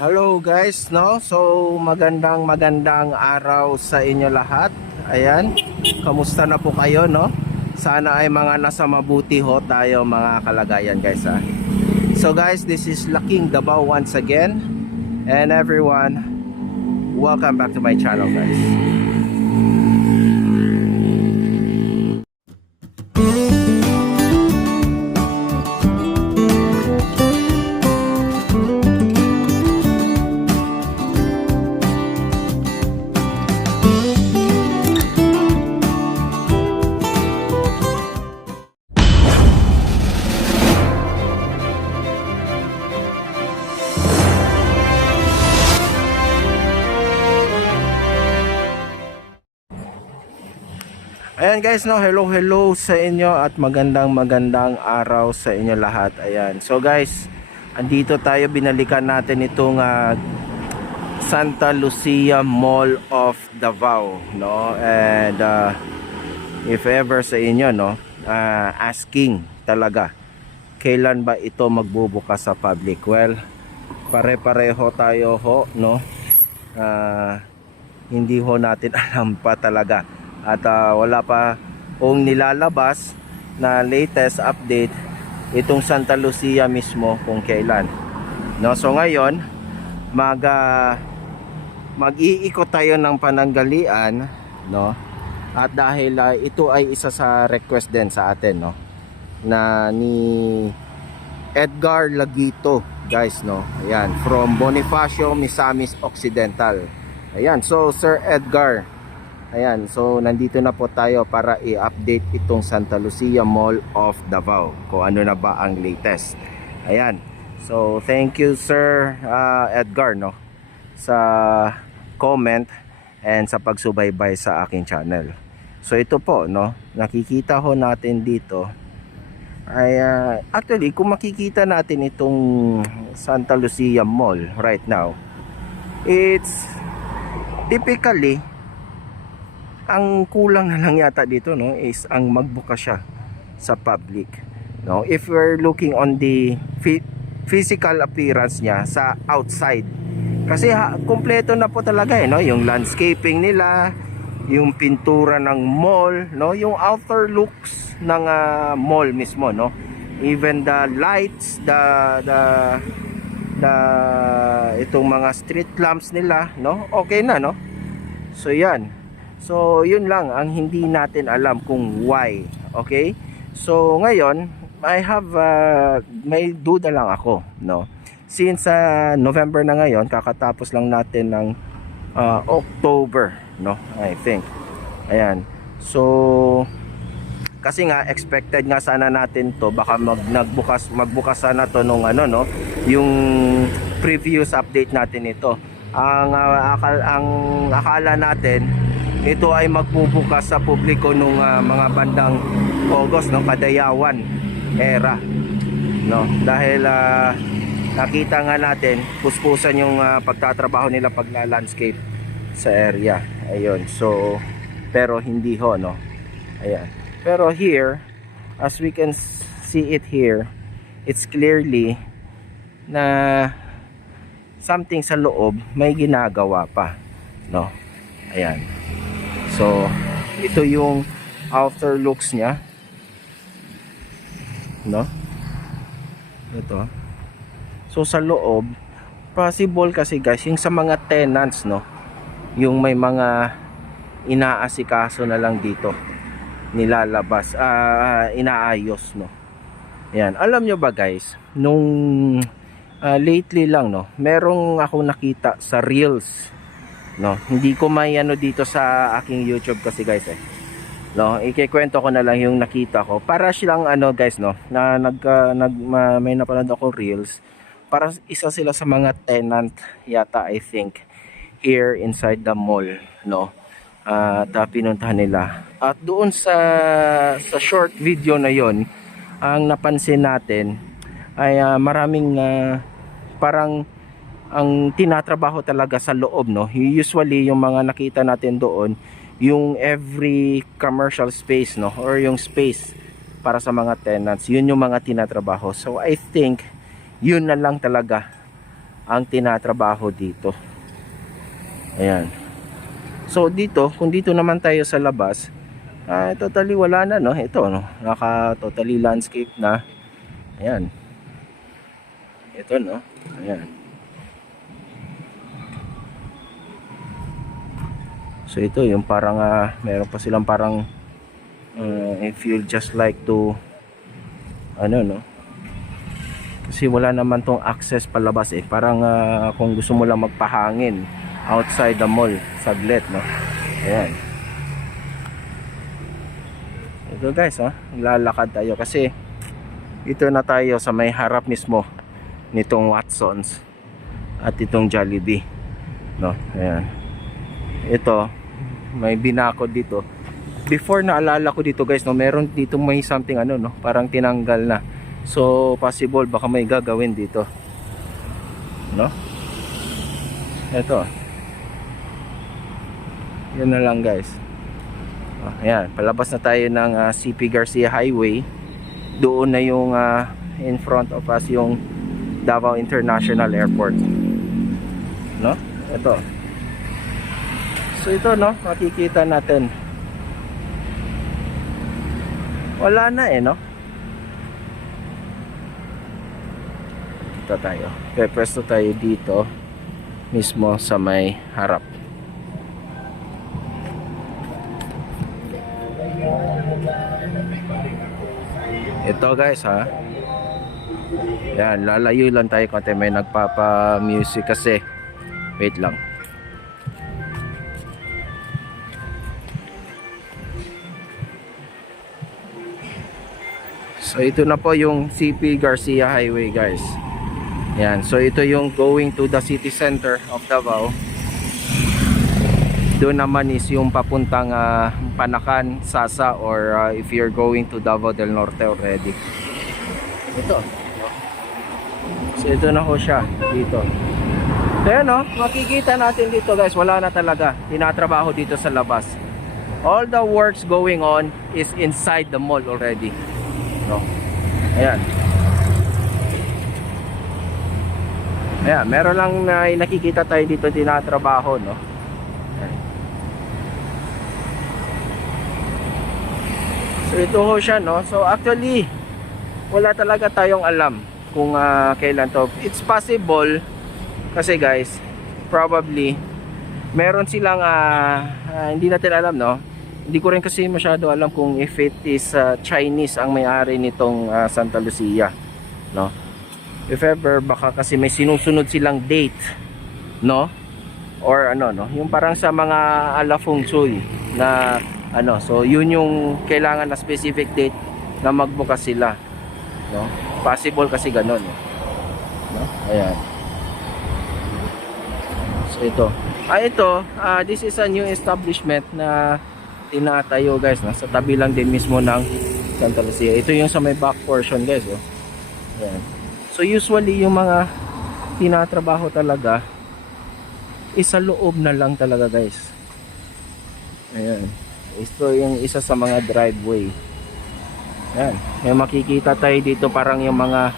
Hello guys, no? So magandang araw sa inyo lahat. Ayan, kamusta na po kayo, no? Sana ay mga nasa mabuti ho tayo mga kalagayan guys ha. So guys, this is Laking Davao once again. And everyone, welcome back to my channel guys. Ayan guys, no, hello sa inyo at magandang araw sa inyo lahat. Ayan, so guys, andito tayo, binalikan natin itong Santa Lucia Mall of Davao, no? And if ever sa inyo, no, asking talaga kailan ba ito magbubukas sa public, well, pare-pareho tayo ho, no? Hindi ho natin alam pa talaga. At wala pa kung nilalabas na latest update itong Santa Lucia mismo kung kailan, no? So ngayon mag-iikot tayo ng pananggalian, no? At dahil ito ay isa sa request din sa atin, no, na ni Edgar Lagito guys, no? Ayan, from Bonifacio, Misamis Occidental. Ayan, so Sir Edgar, ayan, so nandito na po tayo para i-update itong Santa Lucia Mall of Davao kung ano na ba ang latest. Ayan, so thank you Sir Edgar, no, sa comment and sa pagsubaybay sa aking channel. So ito po, no, nakikita ho natin dito ay actually kung makikita natin itong Santa Lucia Mall right now, it's typically ang kulang na lang yata dito, no, is ang magbuka siya sa public, no, if we're looking on the physical appearance niya sa outside, kasi kompleto na po talaga no, yung landscaping nila, yung pintura ng mall, no, yung outer looks ng mall mismo, no, even the lights, the itong mga street lamps nila, no, okay na, no. So yan. So yun lang ang hindi natin alam kung why. Okay? So ngayon, I have may duda lang ako, no. Since November na ngayon, kakatapos lang natin ng October, no, I think. Ayan. So kasi nga expected nga sana natin to, baka magbukas sana to nung ano, no, yung previous update natin ito. Ang akala natin ito ay magbubukas sa publiko nung mga bandang August, no, Kadayawan era, no, dahil nakita nga natin puspusan yung pagtatrabaho nila, pagla-landscape sa area. Ayun, so pero hindi ho, no. Ayan, pero here as we can see it here, it's clearly na something sa loob may ginagawa pa, no. Ayan. So, ito yung outer looks niya, no? Ito. So, sa loob, possible kasi guys, yung sa mga tenants, no, yung may mga inaasikaso na lang dito, nilalabas, inaayos, no. Yan. Alam nyo ba guys, nung lately lang, no, merong ako nakita sa Reels, no, hindi ko may ano dito sa aking YouTube kasi guys, no, ikikwento ko na lang yung nakita ko. Para silang ano guys, no, na may napanood ako Reels, para isa sila sa mga tenant yata, I think, here inside the mall, no. At pinuntahan nila, at doon sa short video na yon, ang napansin natin ay maraming parang ang tinatrabaho talaga sa loob, no. Usually yung mga nakita natin doon, yung every commercial space, no, or yung space para sa mga tenants, yun yung mga tinatrabaho. So I think yun na lang talaga ang tinatrabaho dito. Ayan. So dito, kung dito naman tayo sa labas, totally wala na, no? Ito, no? Naka totally landscape na. Ayan. Ito, no? Ayan. So ito yung parang meron pa silang parang if you just like to ano, no? Kasi wala naman tong access palabas eh. Parang kung gusto mo lang magpahangin outside the mall saglit, no? Ayan. Ito guys, lalakad tayo kasi ito na tayo sa may harap mismo nitong Watsons at itong Jollibee, no? Ayan. Ito may binakod dito. Before, naalala ko dito guys, no, meron dito may something ano, no, parang tinanggal na. So possible baka may gagawin dito, no? Ito. Yan na lang guys. Ayan, palabas na tayo ng CP Garcia Highway. Doon na yung in front of us yung Davao International Airport, no? Ito. So ito, no, makikita natin. Wala na eh, no? Dito tayo. Pwesto tayo dito mismo sa may harap. Ito guys, yan, lalayo lang tayo konti. May nagpapa-music kasi. Wait lang. So ito na po yung CP Garcia Highway guys. Yan, so ito yung going to the city center of Davao. Doon naman is yung papuntang Panakan, Sasa, or if you're going to Davao del Norte already. Ito. So ito na ho siya dito. So yan, makikita natin dito guys, wala na talaga tinatrabaho dito sa labas. All the works going on is inside the mall already, no? Ayan. Ayan, meron lang nakikita tayo dito tinatrabaho, no? Ayan. So ito ho siya, no? So actually wala talaga tayong alam kung kailan to. It's possible kasi guys, probably meron silang hindi natin alam, no? Hindi ko rin kasi masyado alam kung if it is Chinese ang may-ari nitong Santa Lucia, no? If ever baka kasi may sinusunod silang date, no? Or ano, no? Yung parang sa mga ala feng shui na ano, so yun yung kailangan na specific date na magbukas sila, no? Possible kasi ganun, no? Ayan. So ito. This is a new establishment na tinatayo guys, no? Sa tabi lang din mismo ng Santa Lucia. Ito yung sa may back portion guys, oh. Ayan. So usually yung mga tinatrabaho talaga isa loob na lang talaga guys. Ayan. Ito yung isa sa mga driveway. Ayan. May makikita tayo dito parang yung mga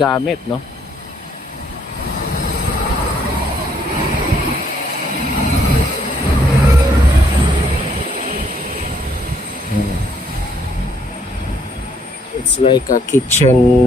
gamit, no? It's like a kitchen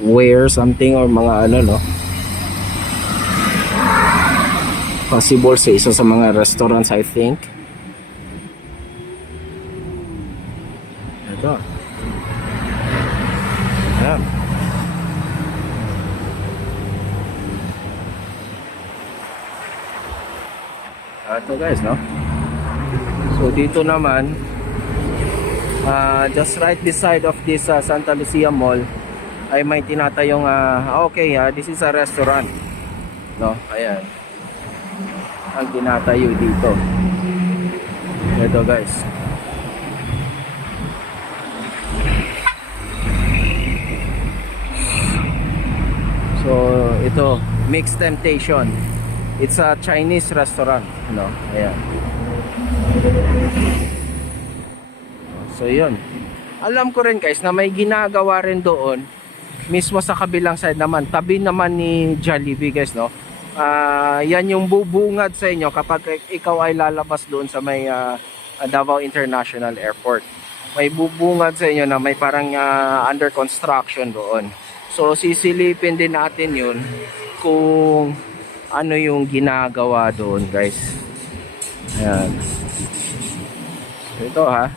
ware something or mga ano, no? Possible sa isa sa mga restaurants, I think. Ito. Ayan. Ito guys, no? So dito naman just right beside of this Santa Lucia Mall ay may tinatayong this is a restaurant, no? Ayan ang tinatayo dito. Ito guys. So ito, Mixed Temptation. It's a Chinese restaurant, no? Ayan. So yun. Alam ko rin guys na may ginagawa rin doon mismo sa kabilang side naman, tabi naman ni Jollibee guys, no. Yan yung bubungad sa inyo kapag ikaw ay lalabas doon sa may Davao International Airport. May bubungad sa inyo na may parang under construction doon. So sisilipin din natin yun kung ano yung ginagawa doon guys. Ayan. So, ito ha.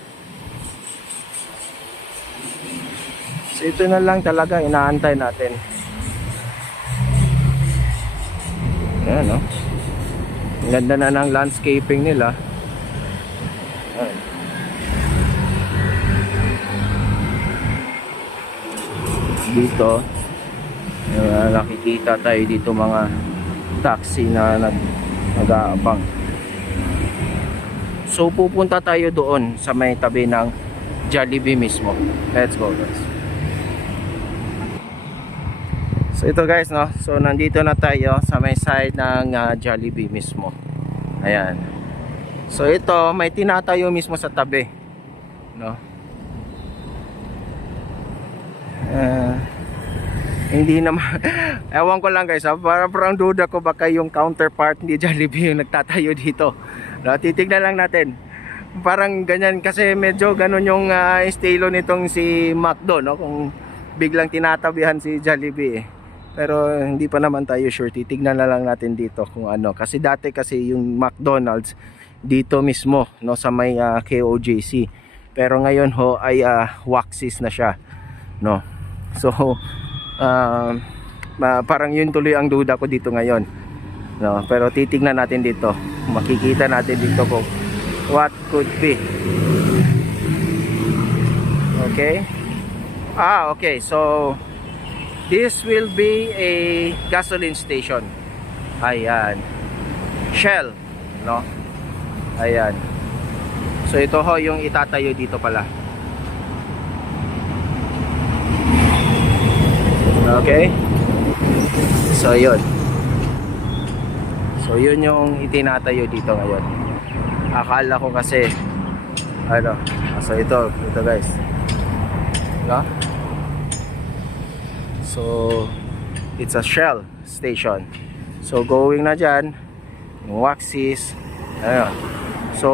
So ito na lang talaga inaantay natin. Ayan, no? Ang ganda na ng landscaping nila. Ayan. Dito nakikita tayo dito mga taxi na nag-aabang. So pupunta tayo doon sa may tabi ng Jollibee mismo. Let's go guys. So ito guys, no. So nandito na tayo sa may side ng Jollibee mismo. Ayan. So ito may tinatayo mismo sa tabi, no. Hindi naman ewan ko lang guys, parang duda ko baka yung counterpart ni Jollibee yung nagtatayo dito, no? Titignan lang natin. Parang ganyan kasi medyo ganun yung estilo nitong si McDo, no? Kung biglang tinatabihan si Jollibee Pero hindi pa naman tayo sure. Titignan na lang natin dito kung ano. Kasi dati kasi yung McDonald's dito mismo, no, sa may KOJC. Pero ngayon ho ay Waxis na siya, no. So parang yun tuloy ang duda ko dito ngayon, no. Pero titignan natin dito. Makikita natin dito kung what could be. Okay. Okay. So this will be a gasoline station. Ayan. Shell, no? Ayan. So ito ho yung itatayo dito pala. Okay? So yun. So yun yung itinatayo dito ngayon. Akala ko kasi ano, so ito guys. No? So it's a Shell station. So going na dyan yung Waxis. Ayun. So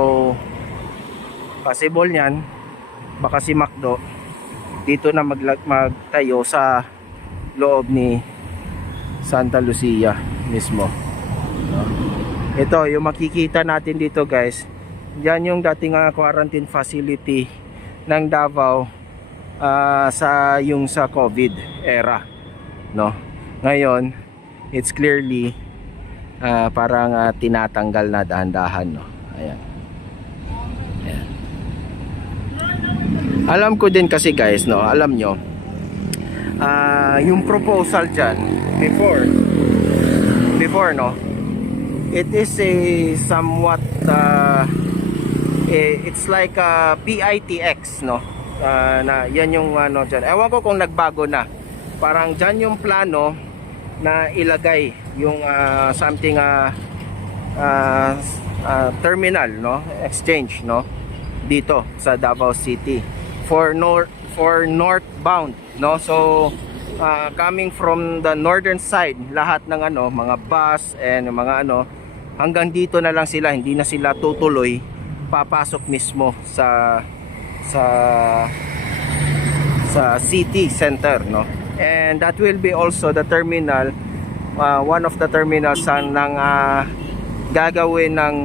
possible yan baka si McDo dito na magtayo sa loob ni Santa Lucia mismo. Ito yung makikita natin dito guys. Yan yung dating quarantine facility ng Davao sa COVID era, no. Ngayon it's clearly parang tinatanggal na dahan-dahan, no. Ayan. Ayan. Alam ko din kasi guys, no, alam nyo yung proposal dyan before, no, it is a somewhat it's like a PITX, no. Na yan yung ano dyan. Ewan ko kung nagbago na. Parang dyan yung plano na ilagay yung something terminal, no, exchange, no, dito sa Davao City for northbound, no. So coming from the northern side, lahat ng ano, mga bus and mga ano, hanggang dito na lang sila, hindi na sila tutuloy papasok mismo sa city center, no. And that will be also the terminal, one of the terminals ng gagawin ng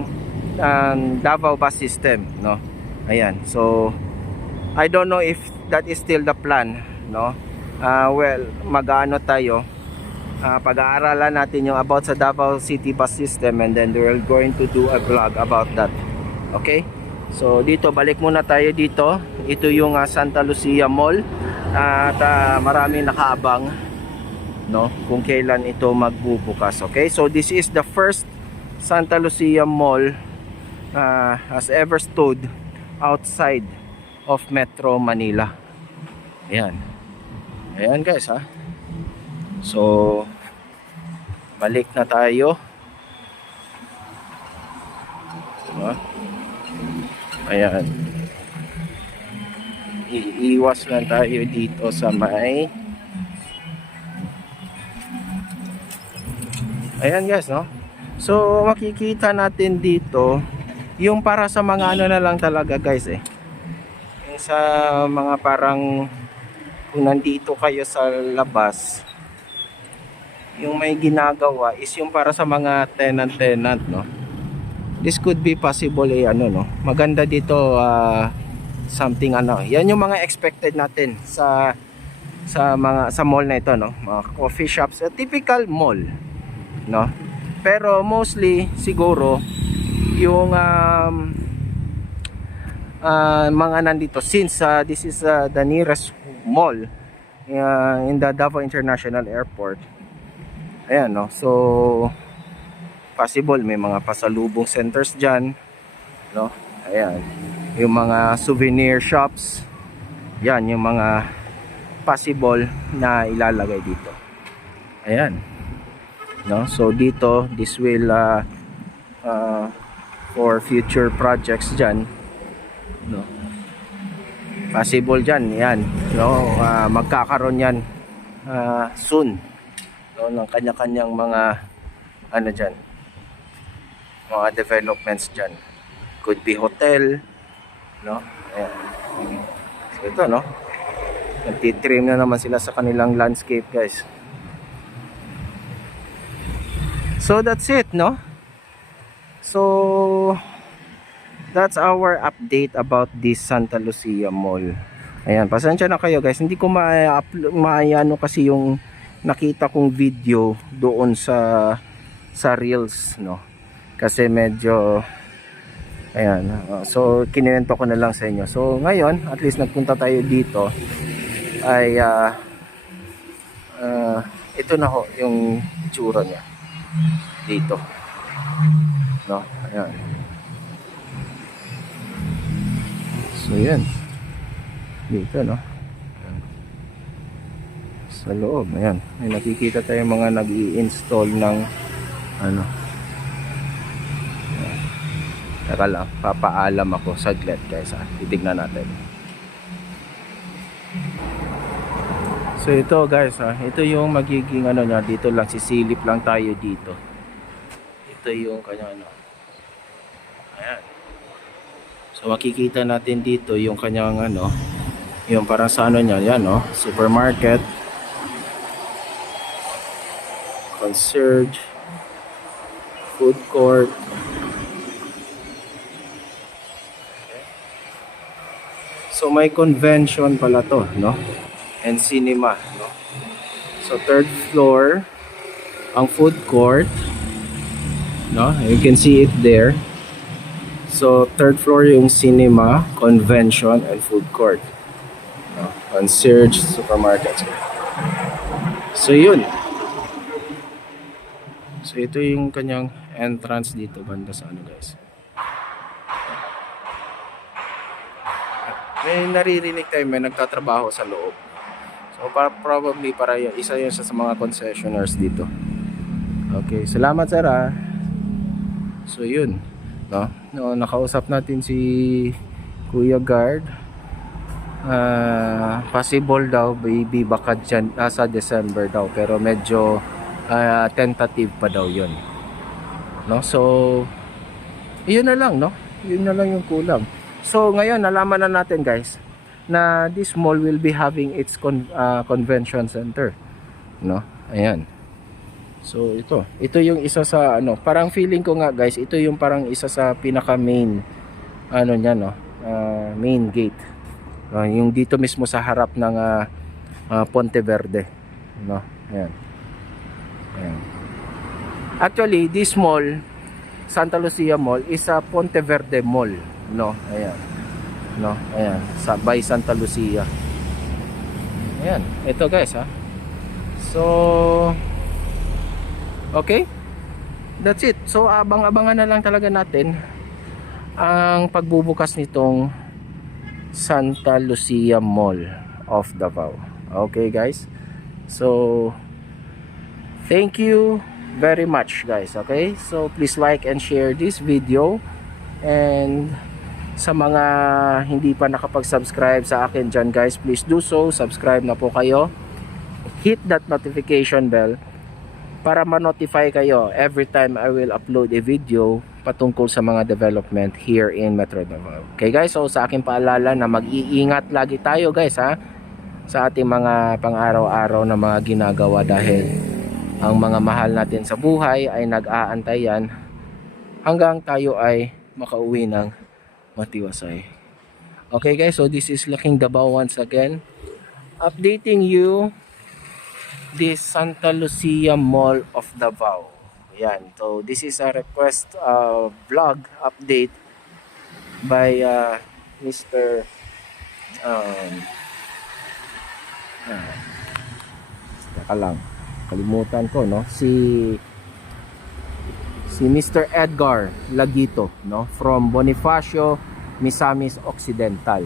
Davao bus system, no. Ayan. So I don't know if that is still the plan, no. Well, mag-aano tayo, pag-aaralan natin yung about sa Davao City bus system, and then we're going to do a vlog about that. Okay? So dito, balik muna tayo dito. Ito yung Santa Lucia Mall. At maraming nakaabang, no, kung kailan ito magbubukas. Okay? So this is the first Santa Lucia Mall has ever stood outside of Metro Manila. Ayan. Ayan guys, ha. So balik na tayo. Diba? Ayan. Iiwas lang tayo dito sa may Ayan guys, no? So makikita natin dito yung para sa mga ano na lang talaga guys eh. Yung sa mga parang kung nandito kayo sa labas, yung may ginagawa is yung para sa mga tenant, no? This could be possible eh, ano, no? Maganda dito, something ano. Yan yung mga expected natin sa mall na ito, no? Mga coffee shops, a typical mall, no? Pero mostly siguro yung mga nandito, since this is the nearest mall in the Davao International Airport. Ayan, no? So possible may mga pasalubong centers dyan, no? Ayan, yung mga souvenir shops, yan yung mga possible na ilalagay dito. Ayan, no? So dito, this will for future projects dyan, no? Possible dyan, yan, no? Magkakaroon yan soon, no? Ng kanya-kanyang mga ano dyan, mga developments dyan. Could be hotel, no? Ayan. So ito, no? Nagtitrim na naman sila sa kanilang landscape guys. So that's it, no? So that's our update about this Santa Lucia Mall. Ayan, pasensya na kayo guys, hindi ko maayano kasi yung nakita kong video doon sa Reels, no? Kasi medyo ayan, so kinuwento ko na lang sa inyo. So ngayon, at least nagpunta tayo dito ay ito na ho yung itsura niya dito, no? Ayan. So yan dito, no? Ayan. Sa loob, ayan, may nakikita tayo mga nag-i-install ng ano. Teka lang, papaalam ako saglit guys, titignan natin. So ito guys, ito yung magiging ano niya, dito lang sisilip lang tayo dito. Ito yung kanya ano. Ayan. So makikita natin dito yung kanyang ano, yung parang sa ano niya, yan, no? Supermarket, concierge, food court. So may convention pala to, no? And cinema, no? So third floor ang food court, no? You can see it there. So third floor yung cinema, convention, and food court, no? Concierge, supermarket. So yun. So ito yung kanyang entrance dito banda sa ano guys. May naririnig tayo, may nagtatrabaho sa loob. So probably para isa yun sa mga concessionaires dito. Okay, salamat sir ah. So yun, no? No, nakausap natin si Kuya Guard. Possible daw baby baka dyan, sa December daw, pero medyo tentative pa daw yun, no? So yun na lang, no? Yun na lang yung kulang. So ngayon nalaman na natin guys na this mall will be having its convention center, no? Ayan. So ito yung isa sa ano, parang feeling ko nga guys, ito yung parang isa sa pinaka main ano niya, no? Main gate. Yung dito mismo sa harap ng Ponte Verde, no? Ayan. Ayan. Actually this mall, Santa Lucia Mall, is a Ponte Verde Mall, no? Ayan, no? Ayan, by Santa Lucia. Ayan, ito guys ha. So okay, that's it. So abang-abangan na lang talaga natin ang pagbubukas nitong Santa Lucia Mall of Davao. Okay guys, so thank you very much guys. Okay, so please like and share this video, and sa mga hindi pa nakapag-subscribe sa akin dyan guys, please do so. Subscribe na po kayo, hit that notification bell para ma-notify kayo every time I will upload a video patungkol sa mga development here in Metro Davao. Okay guys, so sa aking paalala na mag-iingat lagi tayo guys ha, sa ating mga pang-araw-araw na mga ginagawa, dahil ang mga mahal natin sa buhay ay nag-aantayan hanggang tayo ay makauwi ng matiwasay. Okay guys, so this is Laking Davao once again, updating you this Santa Lucia Mall of Davao. Yan. So this is a request vlog update by Mr. Teka lang, kalimutan ko no, si Mr. Edgar Lagito no, from Bonifacio, Misamis Occidental.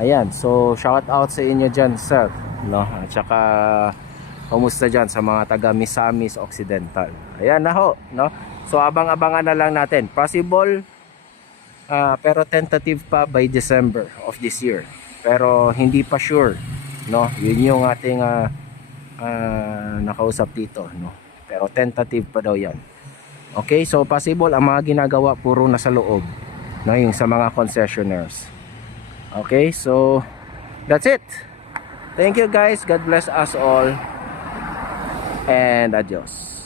Ayan, so shout out sa inyo dyan sir no, at saka kumusta dyan sa mga taga Misamis Occidental. Ayan na ho no? So abang-abangan na lang natin, possible pero tentative pa by December of this year, pero hindi pa sure no, yun yung ating nakausap dito no, pero tentative pa daw yan. Okay, so possible, ang mga ginagawa puro nasa loob no, yung sa mga concessionaires. Okay, so that's it. Thank you guys, God bless us all, and adios.